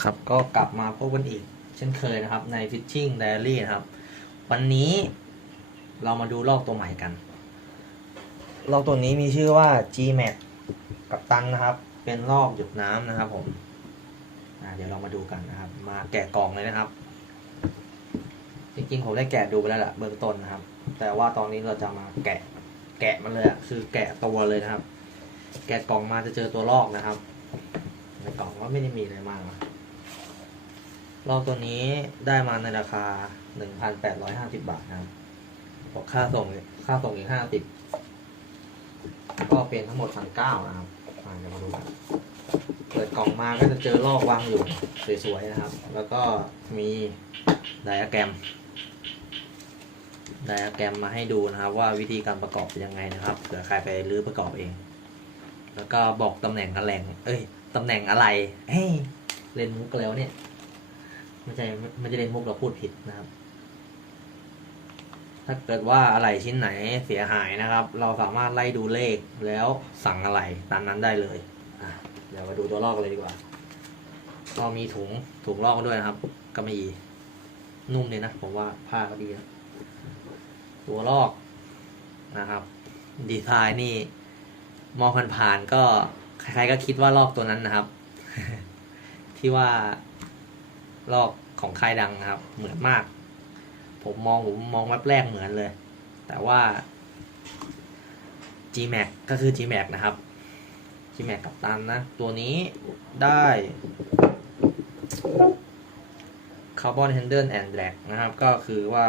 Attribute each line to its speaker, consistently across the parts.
Speaker 1: ครับก็กลับมาพบกันอีก เช่นเคยนะครับ ใน Fishing Diary นะครับ วันนี้เรามาดูลอกตัวใหม่กัน ลอกตัวนี้มีชื่อว่า G-Max กับตันนะครับ เป็นลอกหยดน้ำนะครับผมเดี๋ยวเรามาดูกันนะครับ มาแกะกล่องเลยนะครับ จริงๆผมได้แกะดูไปแล้วแหละเบื้องต้นนะครับ แต่ว่าตอนนี้เราจะมาแกะแกะมันเลยคือแกะตัวเลยนะครับ แกะกล่องมาจะเจอตัวลอกนะครับ ในกล่องก็ไม่ได้มีอะไรมากนะลอกตัวนี้ได้มาในราคา 1,850 บาทนะครับบวกค่าส่งค่าส่งอีก 50 ก็เป็นทั้งหมด 1,900นะครับมาเดี๋ยวมาดูกันเปิดกล่องมาก็จะเจอลอกวางอยู่สวยๆนะครับ แล้วก็มีไดอะแกรมไดอะแกรมมาให้ดูนะครับ ว่าวิธีการประกอบเป็นยังไงนะครับเผื่อใครไปรื้อประกอบเอง แล้วก็บอกตำแหน่งตำแหน่งเอ้ยตำแหน่งอะไรเฮ้ยเล่นมุกแล้วเนี่ยไม่ใช่ไม่ได้เล่นมุกเราพูดผิดนะครับ ถ้าเกิดว่าอะไรชิ้นไหนเสียหายนะครับ เราสามารถไล่ดูเลขแล้วสั่งอะไรตามนั้นได้เลยอะเดี๋ยวมาดูตัวลอกเลยดีกว่าเรามีถุงถุงลอกด้วยนะครับก็มีนุ่มเลยนะผมว่าผ้าก็ดีนะตัวลอกนะครับ ดีไซน์นี่ มองผ่านๆก็ใครๆก็คิดว่าลอกตัวนั้นนะครับ ที่ว่าลอกของค่ายดังนะครับ เหมือนมาก ผมมองผมมองแวบแรกเหมือนเลย แต่ว่า G-Max ก็คือ G-Max นะครับ G-Max กับตันนะ ตัวนี้ได้ Carbon Handle and Drag นะครับ ก็คือว่า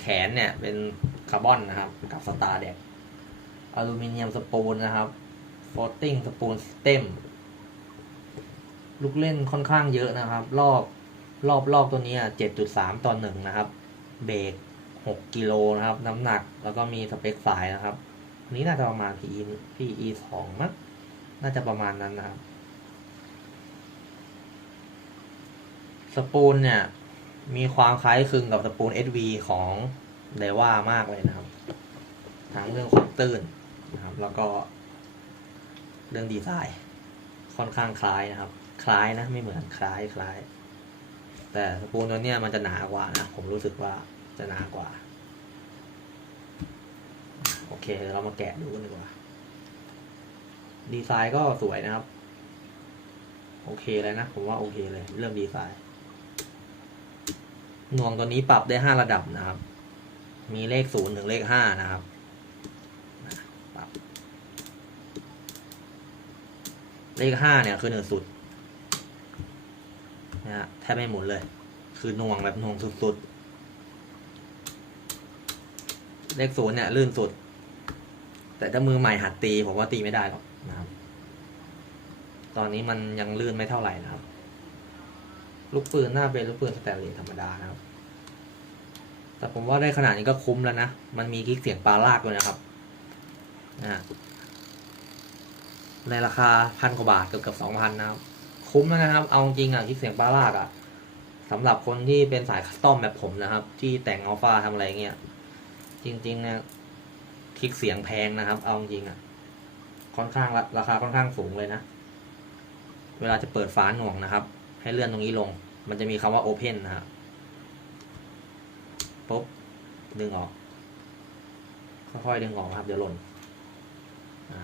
Speaker 1: แขนเนี่ยเป็นคาร์บอนนะครับ กับสตาร์เด็ก อลูมิเนียมสปูลนะครับโฟลติ้งสปูลสเต็มลูกเล่นค่อนข้างเยอะนะครับ รอบรอบรอบตัวนี้เจ็ดจุดสามต่อหนึ่งนะครับ เบรกหกกิโลนะครับ น้ำหนักแล้วก็มีสเปคสายนะครับอันนี้น่าจะประมาณ PE PE สองมั้งน่าจะประมาณนั้นนะครับ สปูลเนี่ย มีความคล้ายคลึงกับสปูล SV ของไดว่ามากเลยนะครับ ทั้งเรื่องความตื้น นะครับ แล้วก็ เรื่องดีไซน์ค่อนข้างคล้ายนะครับ คล้ายนะไม่เหมือนคล้ายคล้าย แต่สปูลตัวเนี้ยมันจะหนากว่านะผมรู้สึกว่าจะหนากว่า โอเคเดี๋ยวเรามาแกะดูกันดีกว่า ดีไซน์ก็สวยนะครับ โอเคเลยนะ ผมว่าโอเคเลย เรื่องดีไซน์หน่วงตัวนี้ปรับได้ห้าระดับนะครับ มีเลขศูนย์ถึงเลขห้านะครับปรับ เลขห้าเนี่ยคือหนึ่งสุดนะฮะแทบไม่หมุนเลย คือหน่วงแบบหน่วงสุดๆ เลขศูนย์เนี่ยลื่นสุด แต่ถ้ามือใหม่หัดตีผมว่าตีไม่ได้หรอกนะครับ ตอนนี้มันยังลื่นไม่เท่าไหร่นะครับ ลูกปืนหน้าเป็นลูกปืนสแตนเลสธรรมดานะครับ แต่ผมว่าได้ขนาดนี้ก็คุ้มแล้วนะ มันมีคลิกเสียงปลาลากด้วยนะครับนะ ในราคาพันกว่าบาทเกือบเกือบสองพันนะครับ คุ้มแล้วนะครับ เอาจริงอะคลิกเสียงปลาลากอะสำหรับคนที่เป็นสายคัสตอมแบบผมนะครับ ที่แต่งอัลฟาทำอะไรเงี้ย จริงๆเนี่ยคลิกเสียงแพงนะครับ เอาจริงอะ ค่อนข้างราคาค่อนข้างสูงเลยนะ เวลาจะเปิดฝาหน่วงนะครับ ให้เลื่อนตรงนี้ลง มันจะมีคำว่า Open นะครับปุ๊บดึงออก ค่อยๆดึงออกครับ เดี๋ยวหล่นอ่า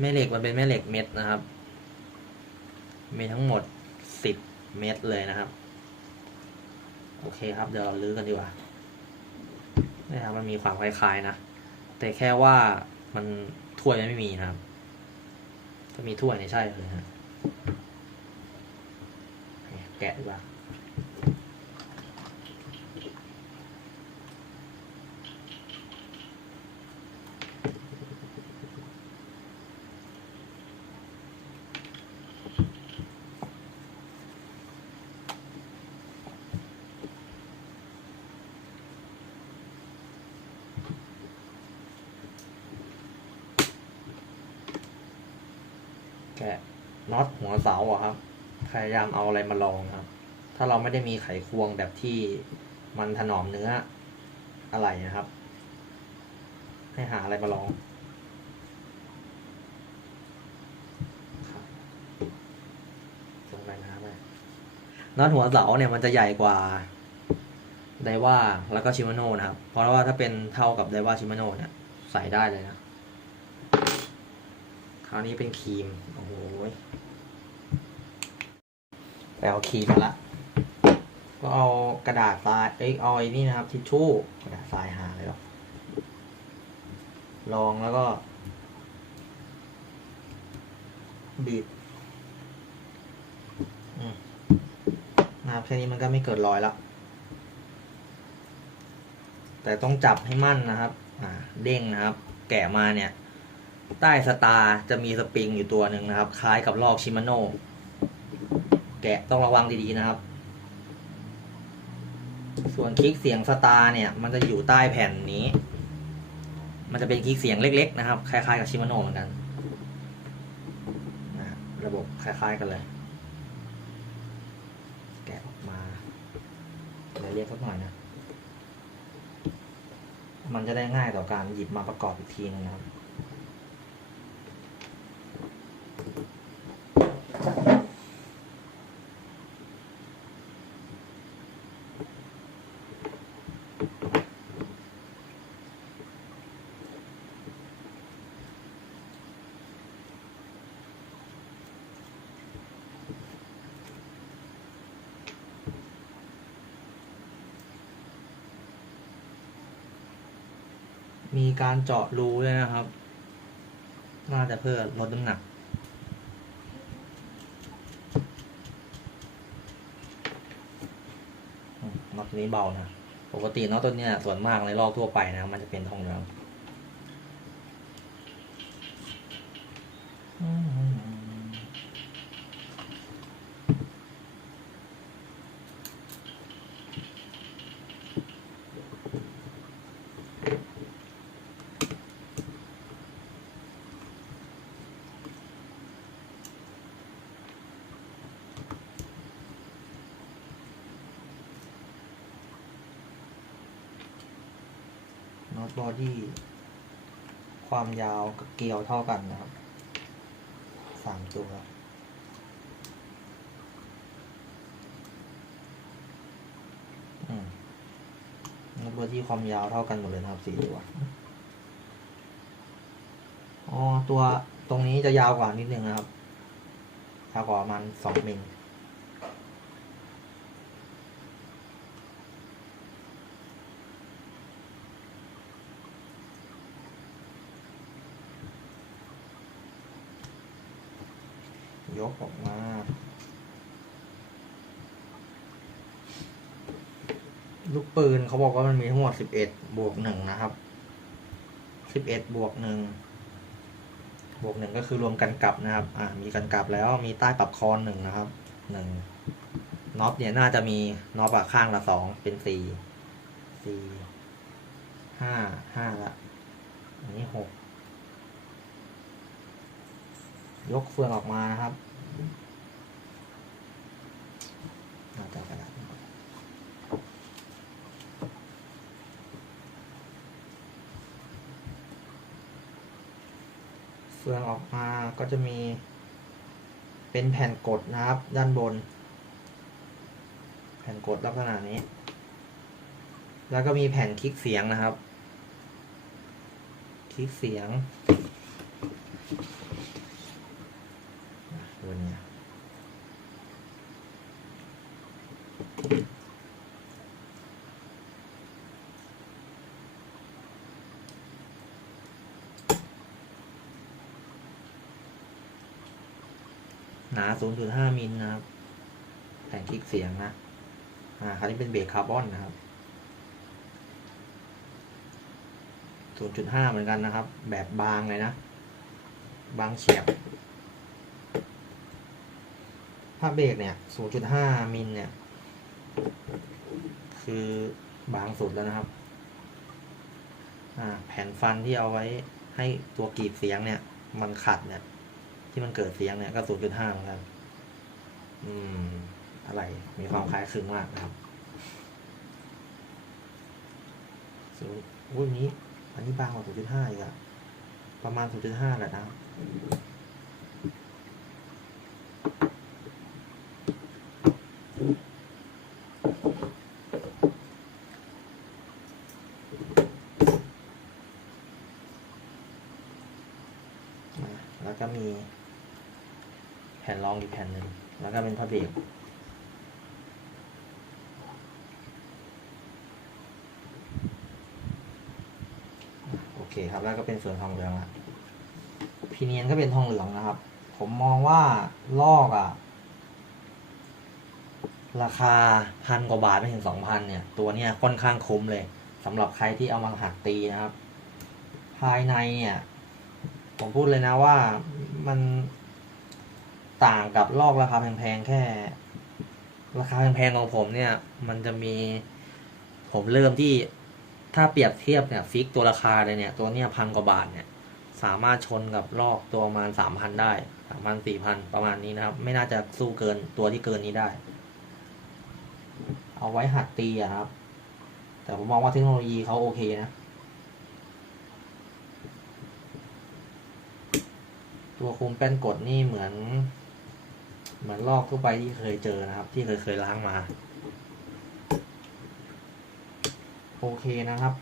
Speaker 1: แม่เหล็กมันเป็นแม่เหล็กเม็ดนะครับ มีทั้งหมดสิบเม็ดเลยนะครับ โอเคครับเดี๋ยวเราลื้อกันดีกว่านี่ครับมันมีความคล้ายๆนะ แต่แค่ว่ามันถ้วยไม่มีนะครับ ถ้ามีถ้วยเนี่ยใช่เลยฮะแกะดีกว่า แกะน็อตหัวเสาอะครับ พยายามเอาอะไรมาลองครับ ถ้าเราไม่ได้มีไขควงแบบที่มันถนอมเนื้ออะไรนะครับ ให้หาอะไรมาลองลงไปนะครับน็อตหัวเสาเนี่ยมันจะใหญ่กว่าไดว่าแล้วก็ชิมาโน่นะครับ เพราะว่าถ้าเป็นเท่ากับไดว่าชิมาโน่เนี่ยใส่ได้เลยนะ ราวนี้เป็นครีม โอ้โหไปเอาครีมมาละ ก็เอากระดาษทราย เอ้ยเอาไอ้นี่นะครับ ทิชชู่ กระดาษทรายหาเลยหรอลองแล้วก็ บีบอืมนะครับแค่นี้มันก็ไม่เกิดรอยแล้ว แต่ต้องจับให้มั่นนะครับ อ่า เด้งนะครับ แกะมาเนี่ย ใต้สตาร์จะมีสปริงอยู่ตัวหนึ่งนะครับ คล้ายกับลอกชิมาโน่แกะต้องระวังดีๆนะครับ ส่วนคลิกเสียงสตาร์เนี่ย มันจะอยู่ใต้แผ่นนี้ มันจะเป็นคลิกเสียงเล็ก ๆ นะครับ คล้ายๆกับชิมาโน่เหมือนกันนะระบบคล้าย ๆกันเลย แกะออกมาเดี๋ยวเรียกสักหน่อยนะ มันจะได้ง่ายต่อการหยิบมาประกอบอีกทีนึงนะครับ มีการเจาะรูด้วยนะครับ น่าจะเพื่อลดน้ำหนัก น็อตตัวนี้เบานะ ปกติน็อตตัวนี้ส่วนมากในลอกทั่วไปนะ มันจะเป็นทองเหลืองอืม น็อตบอดี้ความยาวกับเกลียวเท่ากันนะครับสามตัวอืมตบอดี้ความยาวเท่ากันหมดเลยนะครับสี่ตัวอ๋อตัวตรงนี้จะยาวกว่านิดนึงนะครับยาวกว่าประมาณสองมิล ยกออกมา ลูกปืนเขาบอกว่ามันมีทั้งหมดสิบเอ็ดบวกหนึ่งนะครับสิบเอ็ดบวกหนึ่งบวกหนึ่งก็คือรวมกันกลับนะครับ อ่า มีกันกลับแล้วมีใต้ปรับคอนหนึ่งนะครับหนึ่งน็อตเนี่ยน่าจะมีน็อตอะข้างละสองเป็นสี่สี่ห้าห้าละ อันนี้หกยกเฟืองออกมานะครับ น่าจะกระดาษเฟืองออกมาก็จะมีเป็นแผ่นกดนะครับ ด้านบน แผ่นกดลักษณะนี้ แล้วก็มีแผ่นคลิกเสียงนะครับ คลิกเสียง ตัวเนี้ยหนา 0.5 มิลนะครับแผ่นคลิกเสียงนะ อ่าคราวนี้เป็นเบรกคาร์บอนนะครับ 0.5 เหมือนกันนะครับ แบบบางเลยนะ บางเฉียบผ้าเบรกเนี่ย 0.5 มิลเนี่ย คือบางสุดแล้วนะครับ อ่า แผ่นฟันที่เอาไว้ให้ตัวกรีดเสียงเนี่ย มันขัดเนี่ย ที่มันเกิดเสียงเนี่ยก็ศูนย์จุดห้าเหมือนกัน อืม อะไร มีความคล้ายคลึงมากนะครับศูนย์วันนี้ อันนี้บางกว่าศูนย์จุดห้าอีกอะประมาณศูนย์จุดห้าแหละนะแล้ว
Speaker 2: ก็
Speaker 1: มี ผ่นรองอีกแผ่นหนึ่งแล้วก็เป็นผ้าเบรกโอเคครับแล้วก็เป็นส่วนทองเหลืองละพีเนียนก็เป็นทองเหลืองนะครับ ผมมองว่าลอกอะราคาพันกว่าบาทไม่ถึงสองพันเนี่ย ตัวเนี้ยค่อนข้างคุ้มเลยสำหรับใครที่เอามาหักตีนะครับ ภายในเนี่ย ผมพูดเลยนะว่ามัน ต่างกับลอกราคาแพงๆแค่ ราคาแพงๆของผมเนี่ย มันจะมีผมเริ่มที่ถ้าเปรียบเทียบเนี่ยฟิกตัวราคาเลยเนี่ย ตัวเนี้ยพันกว่าบาทเนี่ยสามารถชนกับลอกตัวประมาณสามพันได้สามพันสี่พันประมาณนี้นะครับ ไม่น่าจะสู้เกินตัวที่เกินนี้ได้ เอาไว้หัดตีอะครับ แต่ผมมองว่าเทคโนโลยีเขาโอเคนะ ตัวคุมแป้นกดนี่เหมือน เหมือนลอกทั่วไปที่เคยเจอนะครับ ที่เคยเคยล้างมา โอเคนะครับ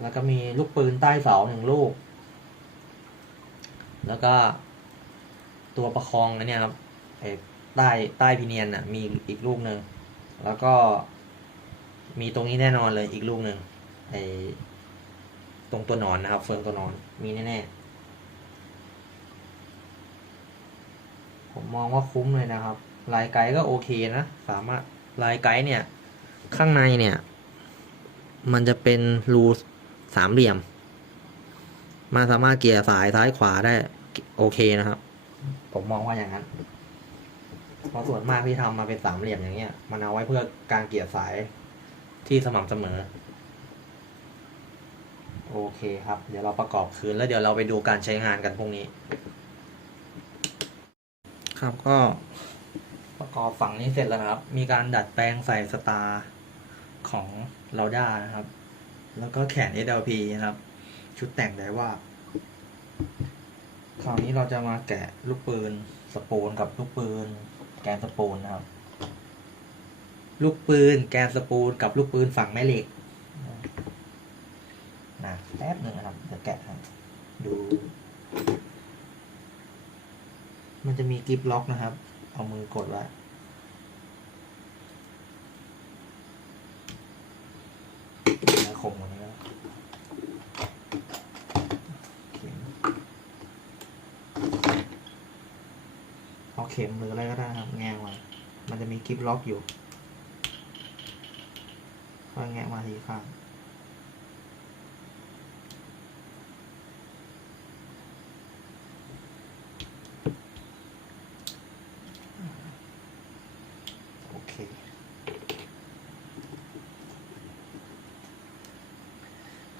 Speaker 1: แล้วก็มีลูกปืนใต้เสาหนึ่งลูก แล้วก็ตัวประคองอันเนี้ยครับไอใต้ใต้พิเนียนน่ะมีอีกลูกหนึ่งแล้วก็มีตรงนี้แน่นอนเลยอีกลูกหนึ่งไอตรงตัวหนอนนะครับ เฟืองตัวหนอนมีแน่ๆ ผมมองว่าคุ้มเลยนะครับ ลายไกด์ก็โอเคนะ สามารถลายไกด์เนี่ย ข้างในเนี่ย มันจะเป็นรูสามเหลี่ยม มันสามารถเกียร์สายซ้ายขวาได้โอเคนะครับ ผมมองว่าอย่างนั้นเพราะส่วนมากที่ทำมาเป็นสามเหลี่ยมอย่างเงี้ย มันเอาไว้เพื่อการเกียร์สายที่สม่ำเสมอ โอเคครับ เดี๋ยวเราประกอบคืนแล้วเดี๋ยวเราไปดูการใช้งานกันพรุ่งนี้ ครับก็ประกอบฝั่งนี้เสร็จแล้วนะครับ มีการดัดแปลงใส่สตาร์ของเราด้านะครับ แล้วก็แขน SLP นะครับ ชุดแต่งได้ว่า คราวนี้เราจะมาแกะลูกปืนสปูนกับลูกปืน แกนสปูนนะครับ ลูกปืนแกนสปูนกับลูกปืนฝั่งแม่เหล็กนะแป๊บหนึ่งนะครับเดี๋ยวแกะให้ดู มันจะมี กิฟล็อกนะครับ เอามือกดไว้แล้วคมกว่านี้แล้วเข็มเอาเข็มหรืออะไรก็ได้ครับ แงะมามันจะมีกิฟล็อกอยู่ก็แงะมาทีข้าง โอเค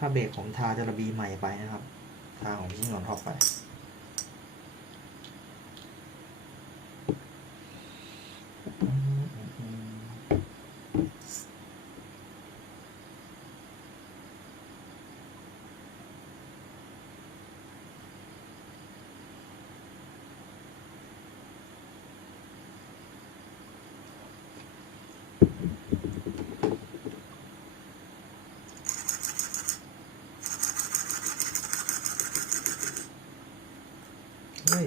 Speaker 1: ถ้าเบรกผมทาจะระบีใหม่ไปนะครับ ทาของพี่หนอนท็อปไปเย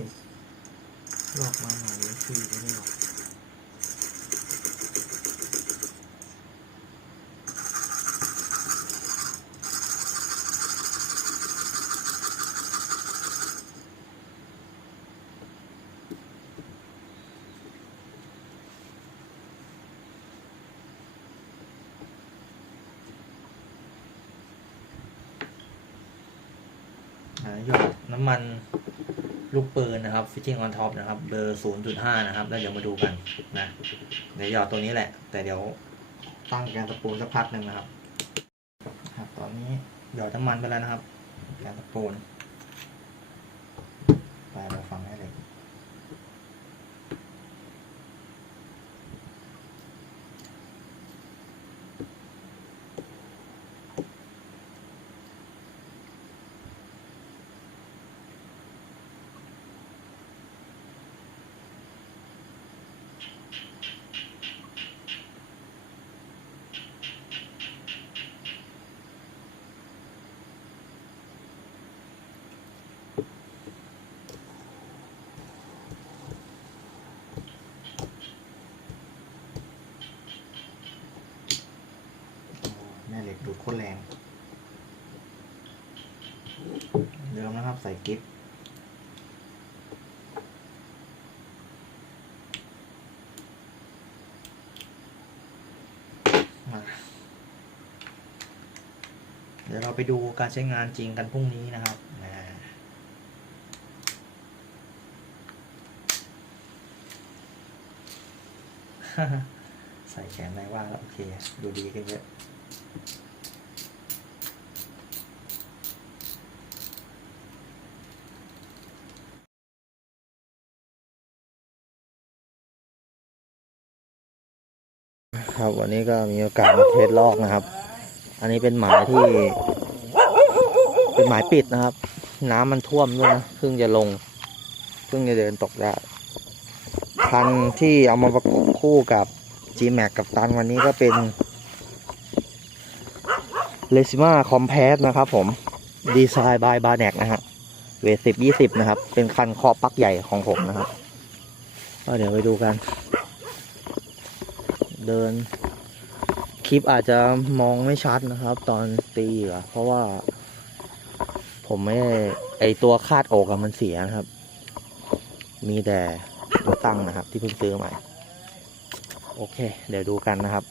Speaker 1: หลอกมาหน่อยเลยคือไม่หลอก หยอดน้ำมันลูกปืนนะครับ fitting on top นะครับ เบอร์ 0.5 นะครับ แล้วเดี๋ยวมาดูกันนะ เดี๋ยวหยอดตัวนี้แหละ แต่เดี๋ยวตั้งแกนตะปูสักพักหนึ่งนะครับ ครับ ตอนนี้หยอดน้ำมันไปแล้วนะครับ แกนตะปูนไปเราฟังให้เลย โคนแรง เดิมนะครับใส่กิฟมาเดี๋ยวเราไปดูการใช้งานจริงกันพรุ่งนี้นะครับใส่แขนในว่าแล้วโอเค ดูดีขึ้นเยอะ ครับ วันนี้ก็มีโอกาสมาเทสลอกนะครับ อันนี้เป็นหมายที่ เป็นหมายปิดนะครับ น้ำมันท่วมด้วยนะเพิ่งจะลงเพิ่งจะเดินตกได้คันที่เอามาประกบคู่กับ G Max กับตันวันนี้ก็เป็น l e s i m a Compass นะครับผมดีไซน์ by b a r n e c นะฮะเวทสิบยี่สิบนะครับ เป็นคันคอปักใหญ่ของผมนะครับก็เดี๋ยวไปดูกัน เดิน คลิปอาจจะมองไม่ชัดนะครับ ตอนตีอะเพราะว่า ผมไม่ได้ไอตัวคาดอกอะมันเสียนะครับ มีแต่ตัวตั้งนะครับ ที่เพิ่งซื้อใหม่ โอเค เดี๋ยวดูกันนะครับ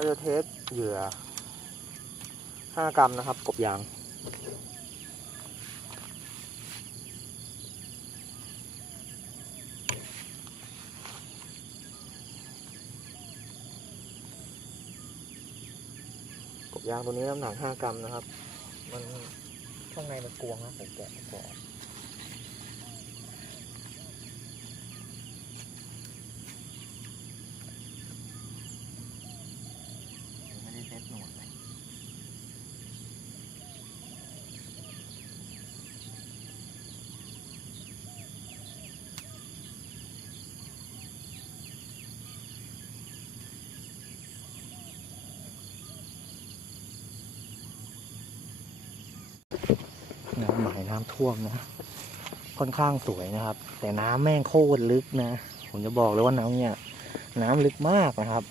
Speaker 1: ก็จะเทสเหยื่อำนะครับ กบยางกบยางตัวนี้น้ำหนัก5กรัมนะครับ มันข้างในมันกวงนะผมแกะไม่ออกได้เทสหนวดเลย น้ำหมาท่วมนะ ค่อนข้างสวยนะครับ แต่น้ำแม่งโคตรลึกนะ ผมจะบอกเลยว่าน้ำเนี่ย น้ำลึกมากนะครับ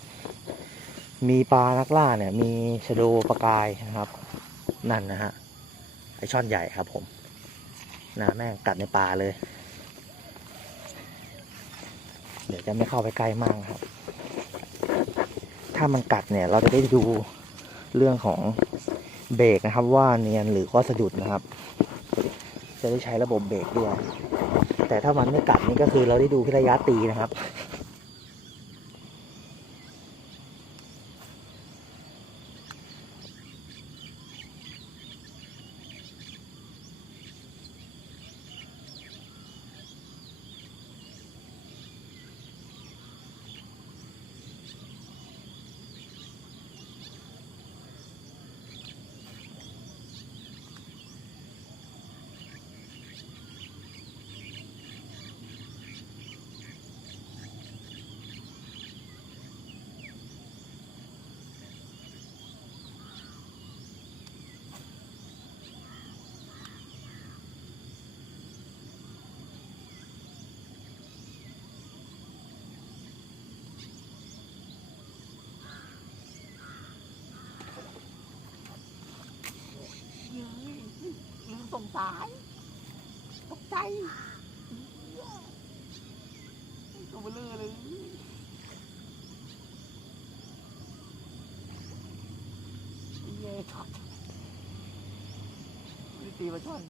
Speaker 1: มีปลานักล่าเนี่ย มีชะโดปลากายนะครับ นั่นนะฮะไอช่อนใหญ่ครับผมนะแม่งกัดในปลาเลย เดี๋ยวจะไม่เข้าไปใกล้มากครับ ถ้ามันกัดเนี่ย เราจะได้ดูเรื่องของเบรกนะครับ ว่าเนียนหรือก็สะดุดนะครับ จะได้ใช้ระบบเบรกด้วย แต่ถ้ามันไม่กัดนี่ก็คือเราได้ดูที่ระยะตีนะครับ
Speaker 2: ลืม ส่งสาย ตกใจตัวเบลอเลยเย้ช็อตไม่ได้ตีมาช่อน